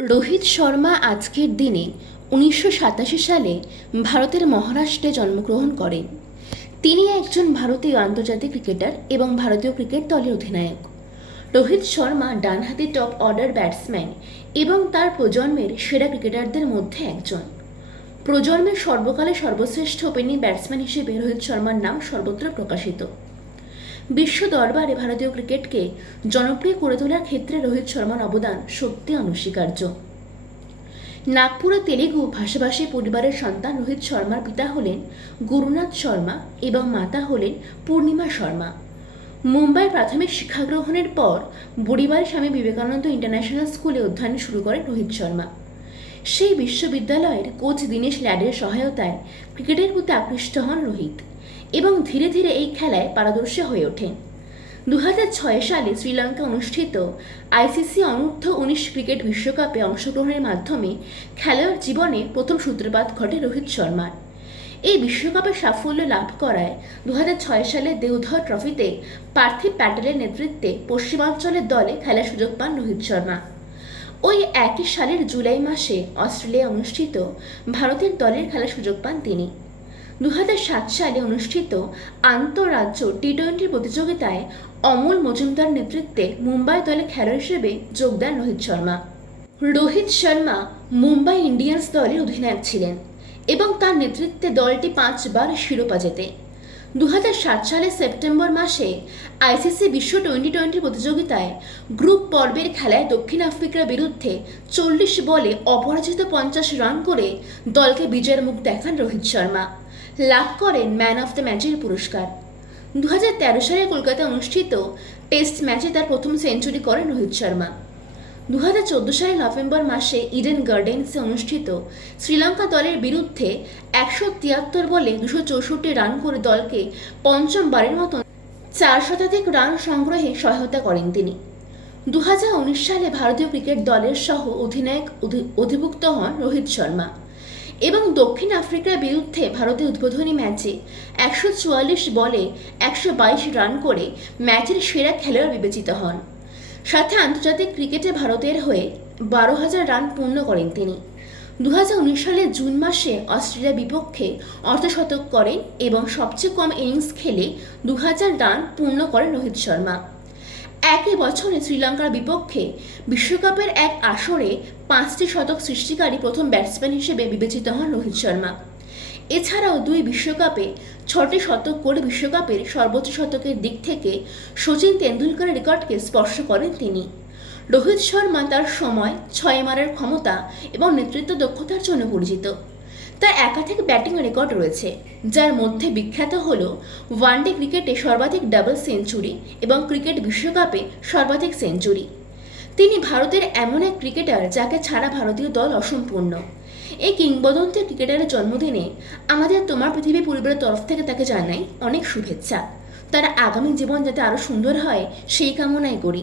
রোহিত শর্মা আজকের দিনে উনিশশো সাতাশি সালে ভারতের মহারাষ্ট্রে জন্মগ্রহণ করেন। তিনি একজন ভারতীয় আন্তর্জাতিক ক্রিকেটার এবং ভারতীয় ক্রিকেট দলের অধিনায়ক। রোহিত শর্মা ডানহাতি টপ অর্ডার ব্যাটসম্যান এবং তার প্রজন্মের সেরা ক্রিকেটারদের মধ্যে একজন। প্রজন্মের সর্বকালে সর্বশ্রেষ্ঠ ওপেনিং ব্যাটসম্যান হিসেবে রোহিত শর্মার নাম সর্বত্র প্রকাশিত। বিশ্ব দরবারে ভারতীয় ক্রিকেটকে জনপ্রিয় করে তোলার ক্ষেত্রে রোহিত শর্মার অবদান সত্যি অনস্বীকার্য। নাগপুরে তেলেগু ভাষাভাষী পরিবারের সন্তান রোহিত শর্মার পিতা হলেন গুরুনাথ শর্মা এবং মাতা হলেন পূর্ণিমা শর্মা। মুম্বাই প্রাথমিক শিক্ষা গ্রহণের পর বড়িবার স্বামী বিবেকানন্দ ইন্টারন্যাশনাল স্কুলে অধ্যয়ন শুরু করেন রোহিত শর্মা। সেই বিশ্ববিদ্যালয়ের কোচ দীনেশ ল্যাডের সহায়তায় ক্রিকেটের প্রতি আকৃষ্ট হন রোহিত। এবং ধীরে ধীরে এই খেলায় পারদর্শী হয়ে ওঠেন দু সালে শ্রীলঙ্কা অনুষ্ঠিত আইসিসি অনূর্ধ্ব উনিশ ক্রিকেট বিশ্বকাপে অংশগ্রহণের মাধ্যমে খেলোয়াড় জীবনে প্রথম সূত্রপাত ঘটে রোহিত শর্মার। এই বিশ্বকাপে সাফল্য লাভ করায় দু সালে দেউধর ট্রফিতে পার্থিব প্যাটেলের নেতৃত্বে পশ্চিমাঞ্চলের দলে খেলার সুযোগ পান রোহিত শর্মা। ওই একই সালের জুলাই মাসে অস্ট্রেলিয়া অনুষ্ঠিত ভারতের দলের খেলার সুযোগ পান তিনি। দু সালে অনুষ্ঠিত আন্তঃরাজ্য টি টোয়েন্টি প্রতিযোগিতায় অমল মজুমদার নেতৃত্বে মুম্বাই দলে খেলোয়াড় হিসেবে যোগ দেন রোহিত শর্মা। রোহিত শর্মা মুম্বাই ইন্ডিয়ান্স দলের অধিনায়ক ছিলেন এবং তার নেতৃত্বে দলটি পাঁচবার শিরোপা জেতে। দু সালের সেপ্টেম্বর মাসে আইসিসি বিশ্ব টোয়েন্টি টোয়েন্টি প্রতিযোগিতায় গ্রুপ পর্বের খেলায় দক্ষিণ আফ্রিকার বিরুদ্ধে চল্লিশ বলে অপরাজিত পঞ্চাশ রান করে দলকে বিজয়ের মুখ দেখান রোহিত শর্মা। লাভ করেন ম্যান অফ দ্য ম্যাচের পুরস্কার। দুহাজার তেরো সালে কলকাতায় অনুষ্ঠিত টেস্ট ম্যাচে তার প্রথম সেঞ্চুরি করেন রোহিত শর্মা। দু সালের নভেম্বর মাসে ইডেন গার্ডেন্সে অনুষ্ঠিত শ্রীলঙ্কা দলের বিরুদ্ধে একশো তিয়াত্তর বলে দুশো চৌষট্টি রান করে দলকে পঞ্চমবারের মতন চার শতাধিক রান সংগ্রহে সহায়তা করেন তিনি। দু হাজার উনিশ সালে ভারতীয় ক্রিকেট দলের সহ অধিনায়ক অধিভুক্ত হন রোহিত শর্মা। এবং দক্ষিণ আফ্রিকার বিরুদ্ধে ভারতের উদ্বোধনী ম্যাচে একশো চুয়াল্লিশ বলে একশো বাইশ রান করে ম্যাচের সেরা খেলোয়াড় বিবেচিত হন। সাথে আন্তর্জাতিক ক্রিকেটে ভারতের হয়ে বারো হাজার রান পূর্ণ করেন তিনি। দু হাজার উনিশ সালের জুন মাসে অস্ট্রেলিয়ার বিপক্ষে অর্ধশতক করেন এবং সবচেয়ে কম ইনিংস খেলে দু হাজার রান পূর্ণ করেন রোহিত শর্মা। একই বছরে শ্রীলঙ্কার বিপক্ষে বিশ্বকাপের এক আসরে পাঁচটি শতক সৃষ্টিকারী প্রথম ব্যাটসম্যান হিসেবে বিবেচিত হন রোহিত শর্মা। এছাড়াও দুই বিশ্বকাপে ছটি শতক করে বিশ্বকাপের সর্বোচ্চ শতকের দিক থেকে সচিন তেন্ডুলকরের রেকর্ডকে স্পর্শ করেন তিনি। রোহিত শর্মা তার সময় ছয় মারার ক্ষমতা এবং নেতৃত্ব দক্ষতার জন্য পরিচিত। তার একাধিক ব্যাটিং রেকর্ড রয়েছে, যার মধ্যে বিখ্যাত হল ওয়ানডে ক্রিকেটে সর্বাধিক ডাবল সেঞ্চুরি এবং ক্রিকেট বিশ্বকাপে সর্বাধিক সেঞ্চুরি। তিনি ভারতের এমন এক ক্রিকেটার যাকে ছাড়া ভারতীয় দল অসম্পূর্ণ। এই কিংবদন্তি ক্রিকেটারের জন্মদিনে আমাদের তোমার পৃথিবী পরিবারের তরফ থেকে তাকে জানাই অনেক শুভেচ্ছা। তার আগামী জীবন যাতে আরও সুন্দর হয়, সেই কামনাই করি।